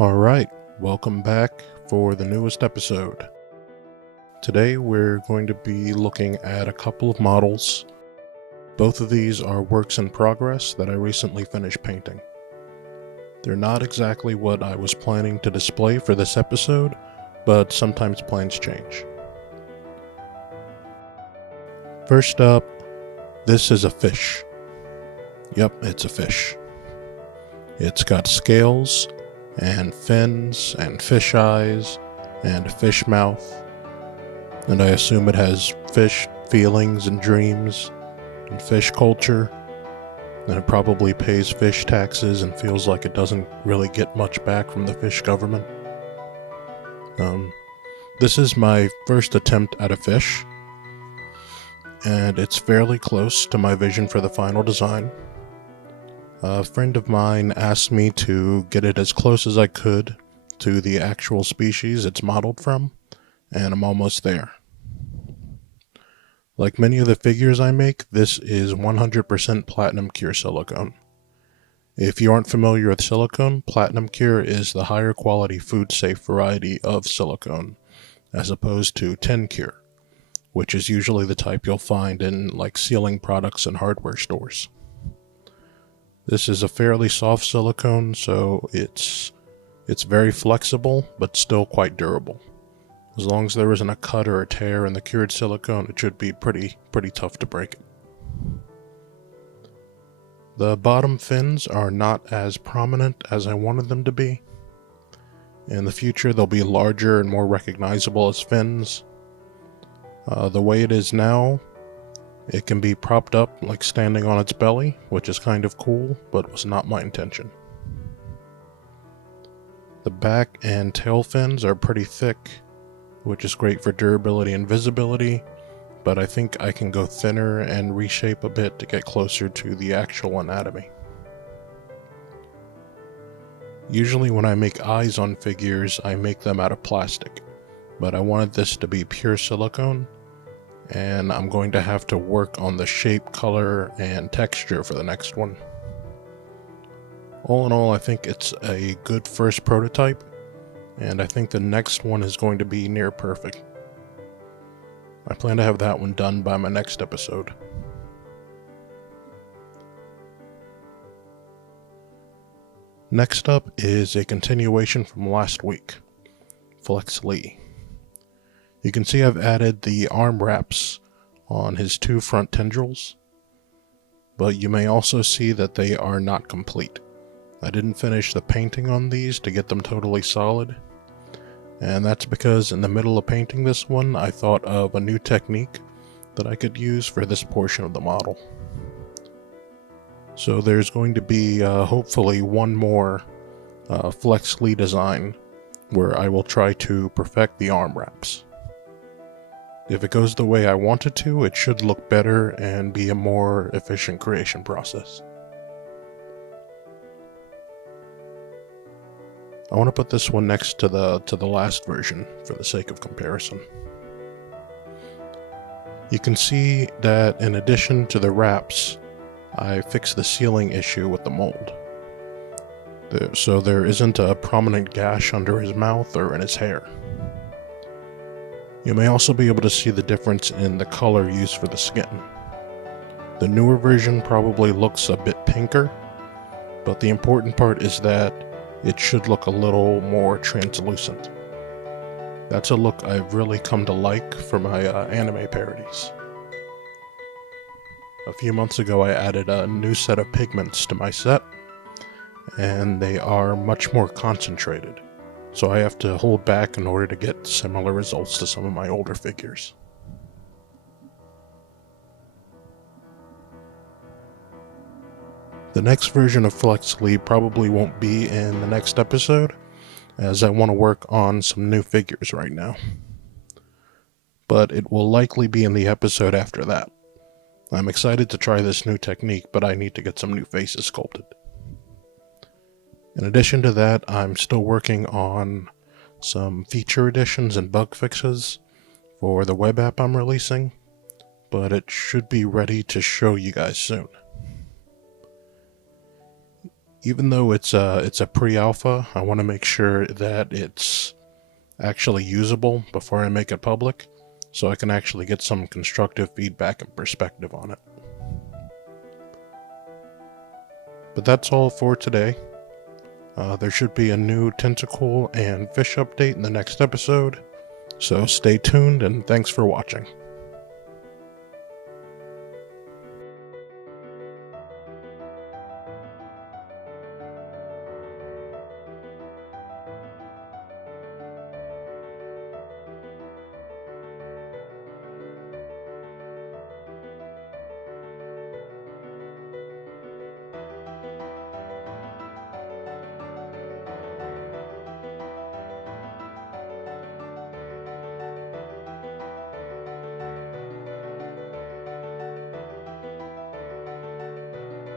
Alright, welcome back for the newest episode. Today we're going to be looking at a couple of models. Both of these are works in progress that I recently finished painting. They're not exactly what I was planning to display for this episode, but sometimes plans change. First up, this is a fish. Yep, it's a fish. It's got scales, and fins, and fish eyes, and a fish mouth. And I assume it has fish feelings and dreams, and fish culture. And it probably pays fish taxes and feels like it doesn't really get much back from the fish government. This is my first attempt at a fish, and it's fairly close to my vision for the final design. A friend of mine asked me to get it as close as I could to the actual species it's modeled from, and I'm almost there. Like many of the figures I make, this is 100% platinum cure silicone. If you aren't familiar with silicone, platinum cure is the higher quality food safe variety of silicone, as opposed to TentaKewl, which is usually the type you'll find in like sealing products and hardware stores. This is a fairly soft silicone, so it's very flexible, but still quite durable. As long as there isn't a cut or a tear in the cured silicone, it should be pretty tough to break it. The bottom fins are not as prominent as I wanted them to be. In the future, they'll be larger and more recognizable as fins. The way it is now, it can be propped up like standing on its belly, which is kind of cool, but was not my intention. The back and tail fins are pretty thick, which is great for durability and visibility, but I think I can go thinner and reshape a bit to get closer to the actual anatomy. Usually when I make eyes on figures, I make them out of plastic, but I wanted this to be pure silicone, and I'm going to have to work on the shape, color, and texture for the next one. All in all, I think it's a good first prototype, and I think the next one is going to be near perfect. I plan to have that one done by my next episode. Next up is a continuation from last week, Flex Lee. You can see I've added the arm wraps on his two front tendrils, but you may also see that they are not complete. I didn't finish the painting on these to get them totally solid, and that's because in the middle of painting this one, I thought of a new technique that I could use for this portion of the model. So there's going to be hopefully one more Flex Lee design where I will try to perfect the arm wraps. If it goes the way I want it to, it should look better and be a more efficient creation process. I want to put this one next to the last version for the sake of comparison. You can see that in addition to the wraps, I fixed the sealing issue with the mold. So there isn't a prominent gash under his mouth or in his hair. You may also be able to see the difference in the color used for the skin. The newer version probably looks a bit pinker, but the important part is that it should look a little more translucent. That's a look I've really come to like for my anime parodies. A few months ago I added a new set of pigments to my set, and they are much more concentrated, so I have to hold back in order to get similar results to some of my older figures. The next version of Flex Lee probably won't be in the next episode, as I want to work on some new figures right now. But it will likely be in the episode after that. I'm excited to try this new technique, but I need to get some new faces sculpted. In addition to that, I'm still working on some feature additions and bug fixes for the web app I'm releasing, but it should be ready to show you guys soon. Even though it's a pre-alpha, I want to make sure that it's actually usable before I make it public, so I can actually get some constructive feedback and perspective on it. But that's all for today. There should be a new TentaKewl and fish update in the next episode, so stay tuned and thanks for watching.